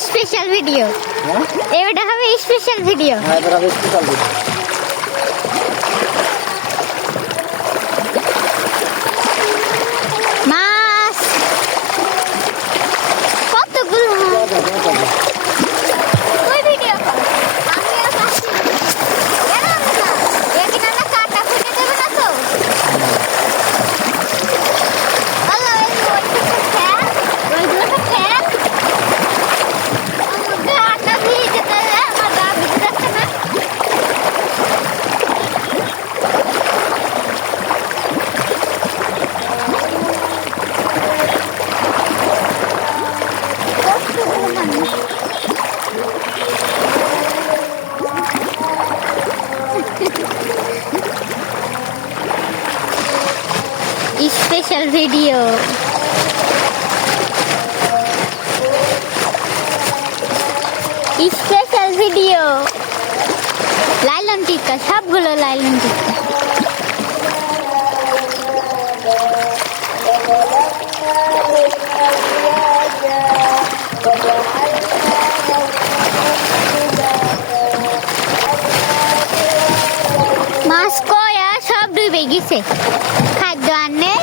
Special video এটা হবে special video হ্যাঁ এবার হবে special video কতগুলো মানুষ special video special video nylon টিক্কা সবগুলো লাইলন টিক্কা মাছ কয়া সব ডুবে গেছে। খাদ্য আনে